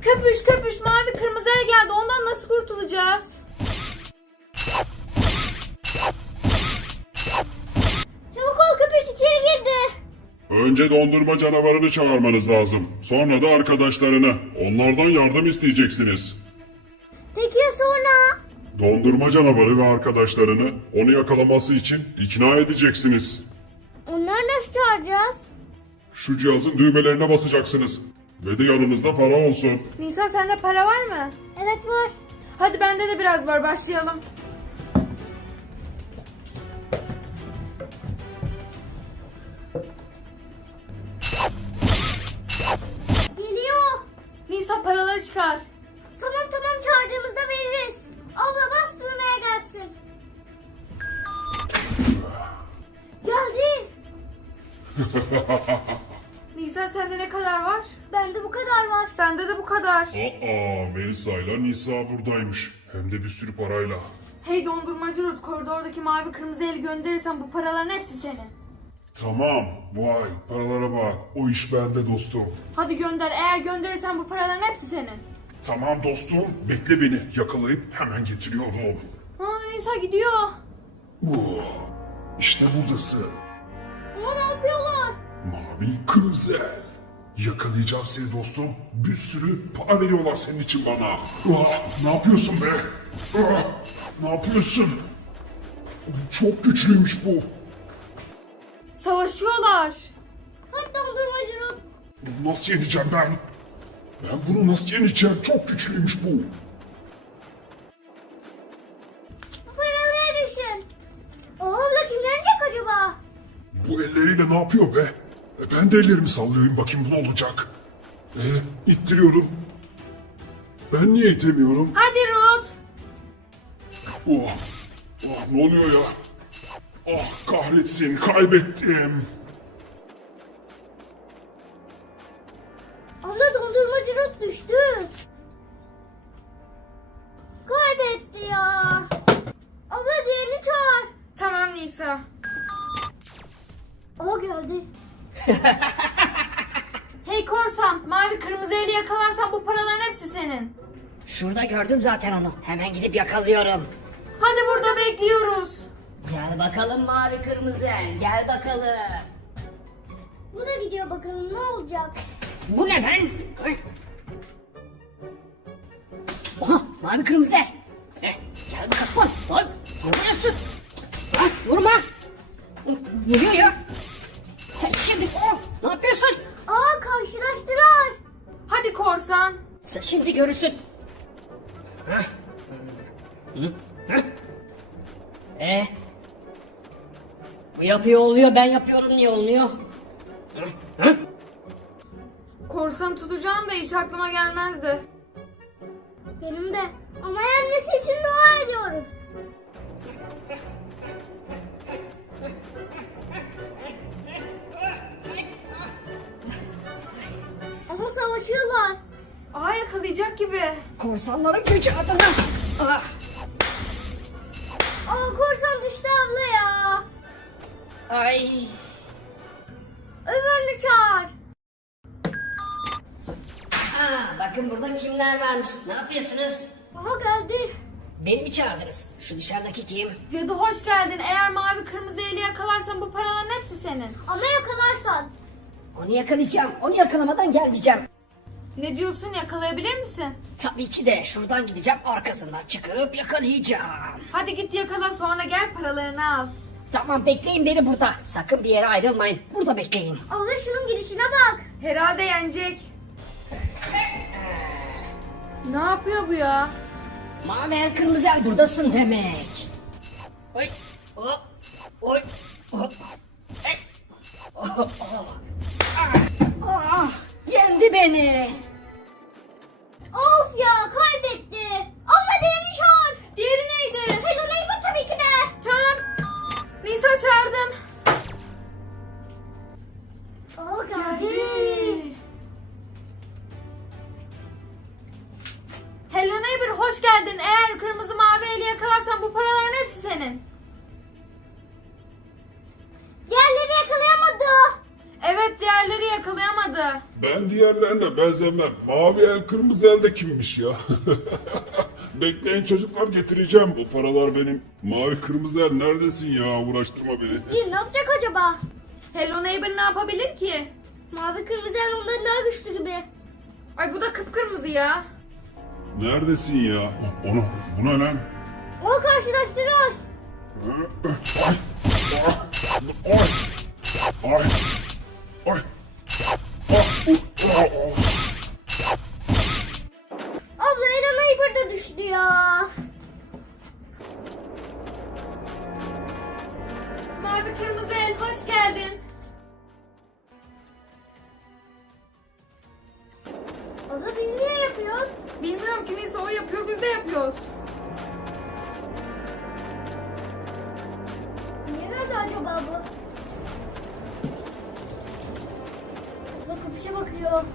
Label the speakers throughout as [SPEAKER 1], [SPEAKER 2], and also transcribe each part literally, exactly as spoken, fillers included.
[SPEAKER 1] Köpüş köpüş mavi kırmızıya geldi. Ondan nasıl kurtulacağız?
[SPEAKER 2] Çabuk ol, köpüş içeri girdi.
[SPEAKER 3] Önce dondurma canavarını çağırmanız lazım. Sonra da arkadaşlarını. Onlardan yardım isteyeceksiniz.
[SPEAKER 2] Peki ya sonra?
[SPEAKER 3] Dondurma canavarı ve arkadaşlarını onu yakalaması için ikna edeceksiniz.
[SPEAKER 2] Onları nasıl çağıracağız?
[SPEAKER 3] Şu cihazın düğmelerine basacaksınız. Ve de yanınızda para olsun.
[SPEAKER 1] Nisa sende para var mı?
[SPEAKER 2] Evet var.
[SPEAKER 1] Hadi bende de biraz var, başlayalım.
[SPEAKER 2] Geliyor.
[SPEAKER 1] Nisa paraları çıkar.
[SPEAKER 2] Tamam tamam, çağırdığımızda veririz. Abla bas durmaya gelsin. Geldi.
[SPEAKER 1] Nisa sende ne kadar var?
[SPEAKER 2] Bende bu kadar var.
[SPEAKER 1] Bende de bu kadar.
[SPEAKER 3] Aa, Melisa ile Nisa buradaymış. Hem de bir sürü parayla.
[SPEAKER 1] Hey dondurmacı Ruth, koridordaki mavi kırmızı eli gönderirsen bu paraların hepsi senin.
[SPEAKER 3] Tamam. Vay, paralara bak. O iş bende dostum.
[SPEAKER 1] Hadi gönder, eğer gönderirsen bu paraların hepsi senin.
[SPEAKER 3] Tamam dostum. Bekle beni. Yakalayıp hemen getiriyorum.
[SPEAKER 1] Aa, Nisa gidiyor.
[SPEAKER 3] Uh, işte buradasın.
[SPEAKER 2] Ama ne yapıyorlar?
[SPEAKER 3] Mavi kırmızı el. Yakalayacağım seni dostum. Bir sürü para veriyorlar senin için bana. Ah, ne yapıyorsun be? Ah, ne yapıyorsun? Çok güçlüymüş bu.
[SPEAKER 1] Savaşıyorlar.
[SPEAKER 2] Hadi dondurmacı Ruth.
[SPEAKER 3] Bunu nasıl yeneceğim ben? Ben bunu nasıl yeneceğim? Çok güçlüymüş bu.
[SPEAKER 2] Bu paraları düşün. O abla kim yenecek acaba?
[SPEAKER 3] Bu elleriyle ne yapıyor be? E, ben de ellerimi sallıyorum, bakayım bu ne olacak? E, ittiriyorum. Ben niye itemiyorum?
[SPEAKER 1] Hadi Ruth.
[SPEAKER 3] Oh, oh, ne oluyor ya? Ah, kahretsin, kaybettim.
[SPEAKER 2] Abla dondurmacı Ruth düştü. Kaybetti ya. Abla diğerini çağır.
[SPEAKER 1] Tamam Nisa.
[SPEAKER 2] O geldi.
[SPEAKER 1] Hey korsan, mavi kırmızı eli yakalarsan bu paraların hepsi senin.
[SPEAKER 4] Şurada gördüm zaten onu. Hemen gidip yakalıyorum.
[SPEAKER 1] Hadi burada bekliyoruz.
[SPEAKER 4] Gel bakalım mavi kırmızı el. Gel bakalım.
[SPEAKER 2] Bu da gidiyor, bakalım ne olacak.
[SPEAKER 4] Bu ne ben? Ay. Oha mavi kırmızı el. Eh, gel bakalım. Oy, oy. Ne vuruyorsun? Ah, vurma. Vuruyor ya. Sen şimdi oh, ne yapıyorsun?
[SPEAKER 2] Aa, karşılaştılar.
[SPEAKER 1] Hadi korsan.
[SPEAKER 4] Sen şimdi görürsün. Hah. Hı? Hah. Eh. Bu yapıyor oluyor, ben yapıyorum niye olmuyor? Hı? Hı?
[SPEAKER 1] Korsanı tutacağım da hiç aklıma gelmezdi.
[SPEAKER 2] Benim de. Ama yenmesi için dua ediyoruz. Ama savaşıyorlar.
[SPEAKER 1] Aa, yakalayacak gibi.
[SPEAKER 4] Korsanların gücü adına. Ah.
[SPEAKER 2] Aa, korsan düştü abla ya.
[SPEAKER 4] Ay.
[SPEAKER 2] Öbürünü çağır.
[SPEAKER 4] Aa, bakın burada kimler varmış. Ne yapıyorsunuz?
[SPEAKER 2] Aha geldi.
[SPEAKER 4] Beni mi çağırdınız? Şu dışarıdaki kim?
[SPEAKER 1] Cadı hoş geldin. Eğer mavi kırmızı eli yakalarsan bu paraların hepsi senin.
[SPEAKER 2] Ama yakalarsan.
[SPEAKER 4] Onu yakalayacağım. Onu yakalamadan gelmeyeceğim.
[SPEAKER 1] Ne diyorsun, yakalayabilir misin?
[SPEAKER 4] Tabii ki de şuradan gideceğim, arkasından çıkıp yakalayacağım.
[SPEAKER 1] Hadi git yakala, sonra gel paralarını al.
[SPEAKER 4] Tamam, bekleyin beni burada. Sakın bir yere ayrılmayın. Burada bekleyin.
[SPEAKER 2] Abla şunun gidişine bak.
[SPEAKER 1] Herhalde yenecek. Ne yapıyor bu ya?
[SPEAKER 4] Mavi el kırmızı el buradasın demek. Oy. Hop. Oy. Hop. Ey. Oh, oh. Ah, ah, yendi beni.
[SPEAKER 2] Of ya, kaybetti. Abla diğerini çağır.
[SPEAKER 1] Diğeri neydi?
[SPEAKER 2] Hello Neighbor tabii ki de.
[SPEAKER 1] Tamam. Nisa çağırdım.
[SPEAKER 2] Aa, geldi.
[SPEAKER 1] Hello neighbor, hoş geldin. Eğer kırmızı mavi eli yakalarsan bu paraların hepsi senin.
[SPEAKER 2] Diğerleri yakalayamadı.
[SPEAKER 1] Evet, diğerleri yakalayamadı.
[SPEAKER 3] Ben diğerlerine benzemem. Mavi el kırmızı el de kimmiş ya? Bekleyin çocuklar, getireceğim. Bu paralar benim. Mavi kırmızı el neredesin ya? Uğraştırma beni.
[SPEAKER 2] Bir ne yapacak acaba?
[SPEAKER 1] Hello Neighbor ne yapabilir ki?
[SPEAKER 2] Mavi kırmızı el ondan daha güçlü gibi.
[SPEAKER 1] Ay bu da kıpkırmızı ya.
[SPEAKER 3] Neredesin ya? Onu, bu ne lan?
[SPEAKER 2] O karşılaştırıyoruz.
[SPEAKER 3] Ay! Ay! Ay! Ay! Ay! Ay!
[SPEAKER 2] Abla Hello Neighbor da düştü ya.
[SPEAKER 1] Mavi kırmızı el hoş geldin.
[SPEAKER 2] Abla biz niye yapıyoruz?
[SPEAKER 1] Bilmiyorum ki neyse o yapıyor biz de yapıyoruz.
[SPEAKER 2] Niye nerede acaba bu? Abla kapışa bakıyor.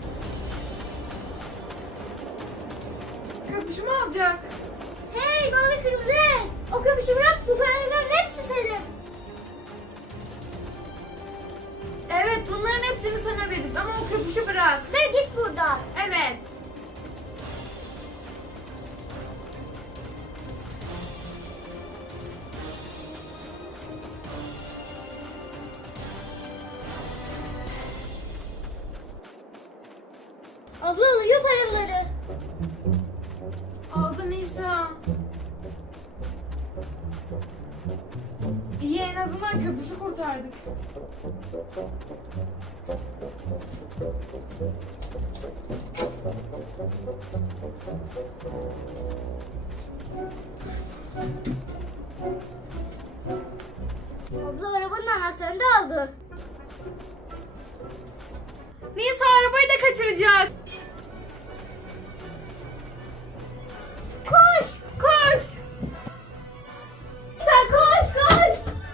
[SPEAKER 1] Köpüşü mü alacak?
[SPEAKER 2] Hey mavi kırmızı el. O kapışı bırak, bu paraların hepsi senin.
[SPEAKER 1] Evet bunların hepsini sana veririz ama o köpüşü bırak.
[SPEAKER 2] Ve git buradan.
[SPEAKER 1] Evet.
[SPEAKER 2] Abla alıyor paraları.
[SPEAKER 1] Aldı Nisa. İyi en azından köpüşü kurtardık.
[SPEAKER 2] Abla arabanın anahtarını da aldı.
[SPEAKER 1] Nisa arabayı da kaçıracak.